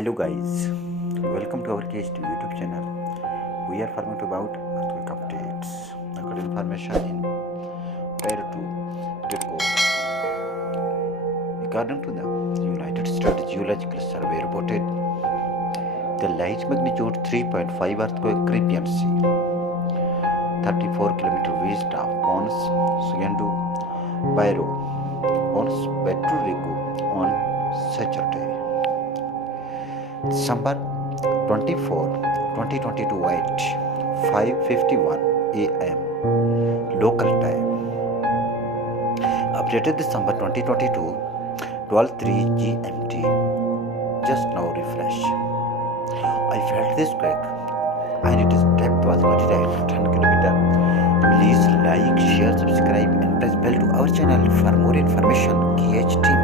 Hello guys, welcome to our case YouTube channel. We are forming about earthquake updates. Good information in Puerto Rico. According to the United States Geological Survey reported the large magnitude 3.5 earthquake Caribbean Sea, 34 km west of Ponce, Segundo Barrio, Ponce, Puerto Rico on Saturday, December 24, 2022 at 5:51 a.m. local time. Updated December 2022, 12:03 GMT. Just now refresh. I felt this quake and its depth was 10 km. Please like, share, subscribe and press bell to our channel for more information. KHT